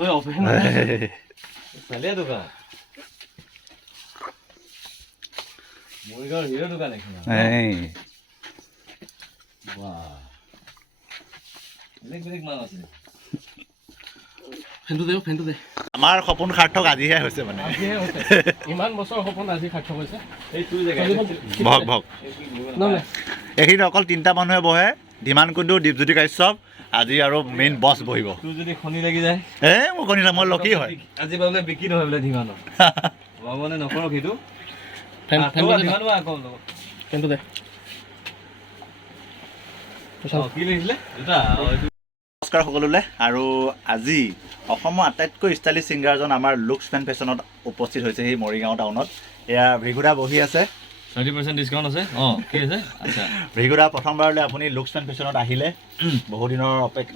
ঐ অপেন চালিয়া দোকান মৰিগাঁৱৰ হিৰ' দোকান এখন বেলেগ মান আছে ফেনটো দে আমাৰ সপোন সাৰ্থক আজিহে হৈছে মানে ইমান বছৰ সপোন আজি সাৰ্থক হৈছে এই তুই জেগা ভক এইখিনি অকল 3টা মানুহে বহে ধীমান কুণ্ডু দীপজ্যোতি কাশ্যপ আজি আৰু মেইন বছ বহিব তোৰ যদি খনি লাগি যায় মোৰ খনি মই লকি হয় আজি বোলে বিকি নহয় বোলে ধীমানৰ ভগৱানে নকৰক সেইটো ফেনটো দে কি লাগিছিলে নমস্কাৰ সকলোলৈ আৰু আজি অসমৰ আটাইতকৈ ষ্টাইলিছ ছিংগাৰজন আমাৰ লুক্স ফেন ফেশ্বনত উপস্থিত হৈছে সেই মৰিগাঁও টাউনত এয়া ভৃগুদা বহি আছে 30% ডিসকাউন্ট আছে কি আছে আচ্ছা ভৃগুদা প্ৰথমবাৰলৈ আপুনি লুক্স ফেন ফেশ্বনত আহিলে বহু দিনৰ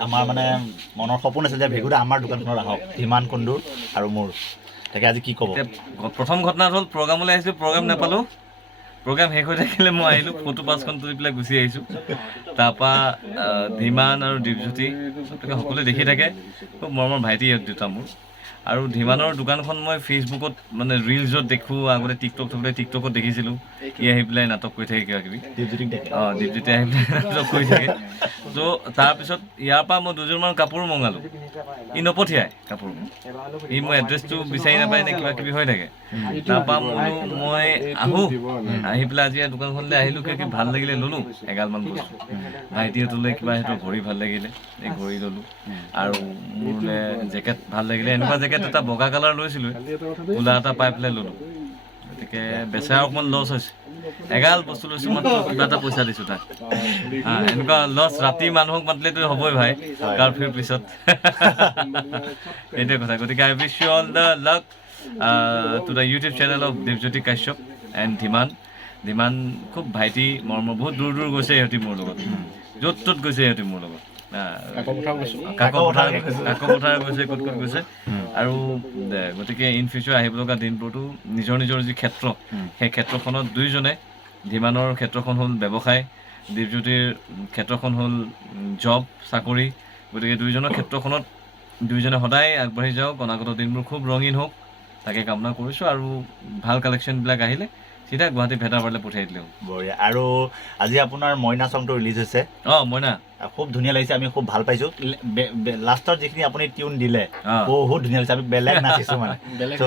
আমাৰ মানে মনৰ সপোন আছে যে ভৃগুদা আমাৰ দোকানখনত আহক ধীমান কুণ্ডু আৰু মোৰ তাকে আজি কি ক'ব প্ৰথম ঘটনা হ'ল প্ৰগ্ৰামলৈ আহিছিলোঁ প্ৰগ্ৰাম নাপালোঁ প্ৰগ্ৰাম শেষ হৈ থাকিলে মই আহিলোঁ ফটো পাছখন তুলি পেলাই গুচি আহিছোঁ তাৰপৰা ধীমান আৰু দীপজ্যোতি সকলোৱে দেখি থাকে খুব মৰমৰ ভাইটি দুটা মোৰ আৰু ধীমানৰ দোকানখন মই ফেচবুকত মানে ৰিলছত দেখোঁ আগতে টিকটকত দেখিছিলোঁ ই আহি পেলাই নাটক কৰি থাকে কিবা কিবি দীপজ্যোতি আহি পেলাই নাটক কৰি থাকে ত' তাৰপিছত ইয়াৰ পৰা মই দুযোৰমান কাপোৰ মঙালোঁ ই নপঠিয়াই কাপোৰ ই মোৰ এড্ৰেছটো বিচাৰি নাপায় নে কিবা কিবি হৈ থাকে তাৰপৰা মই আহোঁ আহি পেলাই আজি দোকানখনলৈ আহিলোঁ কি ভাল লাগিলে ল'লোঁ এগালমান বস্তু ভাইটিহঁতলৈ কিবা সিহঁতৰ ঘড়ী ভাল লাগিলে এই ঘড়ী ল'লোঁ আৰু মোৰলৈ জেকেট ভাল লাগিলে এনেকুৱা জেকেট এটা বগা কালাৰ লৈছিলোঁ কোলা এটা পাই পেলাই ল'লোঁ গতিকে বেচাৰ অকণমান লছ হৈছে এগাল বস্তু লৈছোঁ মই কিবা এটা পইচা দিছোঁ তাক এনেকুৱা লছ ৰাতি মানুহক মাতিলেতো হ'বই ভাই কাৰফিউৰ পিছত এইটোৱে কথা গতিকে I wish you all the luck to the YouTube channel of Dipjyoti Kashyap and Dhiman খুব ভাইটি মৰমৰ বহুত দূৰ গৈছে সিহঁতি মোৰ লগত য'ত ত'ত গৈছে সিহঁতি মোৰ লগত কাকো পথাৰ গৈছে ক'ত গৈছে আৰু গতিকে ইন ফিউচাৰ আহিব লগা দিনবোৰতো নিজৰ যি ক্ষেত্ৰ সেই ক্ষেত্ৰখনত দুয়োজনে ধীমানৰ ক্ষেত্ৰখন হ'ল ব্যৱসায় দীপজ্যোতিৰ ক্ষেত্ৰখন হ'ল জব চাকৰি গতিকে দুয়োজনৰ ক্ষেত্ৰখনত দুয়োজনে সদায় আগবাঢ়ি যাওক অনাগত দিনবোৰ খুব ৰঙীন হওক তাকে কামনা কৰিছোঁ আৰু ভাল কালেকশ্যনবিলাক আহিলে চিধা গুৱাহাটী ভেটাবাৰীলৈ পঠিয়াই দিলে বঢ়িয়া আৰু আজি আপোনাৰ মইনা চংটো ৰিলিজ হৈছে মইনা খুব ধুনীয়া লাগিছে আমি খুব ভাল পাইছোঁ লাষ্টত যিখিনি আপুনি টিউন দিলে বহুত ধুনীয়া লাগিছে আমি বেলেগ নাচিছোঁ মানে ত'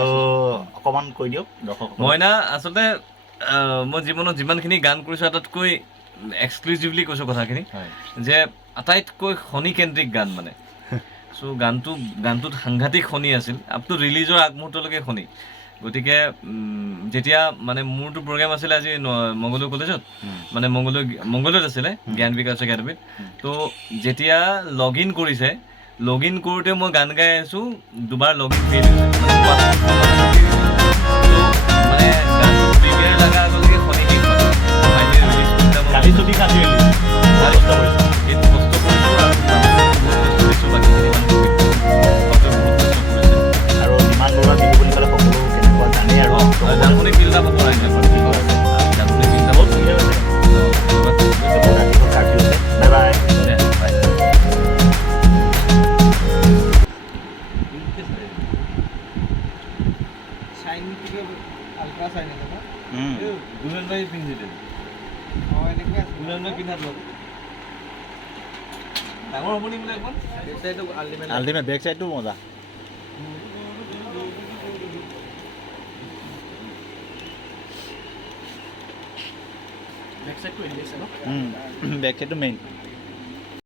অকণমান কৈ দিয়ক দৰ্শক মইনা আচলতে মই জীৱনত যিমানখিনি গান কৰিছোঁ আটাইতকৈ এক্সক্লুচিভলি কৈছোঁ কথাখিনি যে আটাইতকৈ শনিকেন্দ্ৰিক গান মানে চ' গানটোত সাংঘাতিক শনি আছিল আপ টু ৰিলিজৰ আগমুহূৰ্তলৈকে শনি গতিকে যেতিয়া মানে মোৰতো প্ৰগ্ৰেম আছিলে আজি মংগলদৈ কলেজত মানে মংগলদৈত আছিলে জ্ঞান বিকাশ একাডেমীত তো যেতিয়া লগ ইন কৰিছে লগ ইন কৰোঁতে মই গান গাই আছোঁ দুবাৰ লগ ইন ফেইল হৈছে মানে গানটো প্ৰিমিয়াৰ লগা আগলৈকে শনি শেষ হয় ফাইনেলি ৰিলিজ কালি ছবি কালি এইটো কষ্ট কৰিছোঁ আৰু ইমান ল'ৰা বিহু বুলি ক'লে সকলো কেনেকুৱা জানেই আৰু জানুৱাৰী ফিল্ড আপ পৰা জানুৱাৰী ফিল্ড আপ বাই ডাঙৰ হ'ব নেকি আল্টিমেট বেক চাইডটো মজা বেক চাইডটো মেইন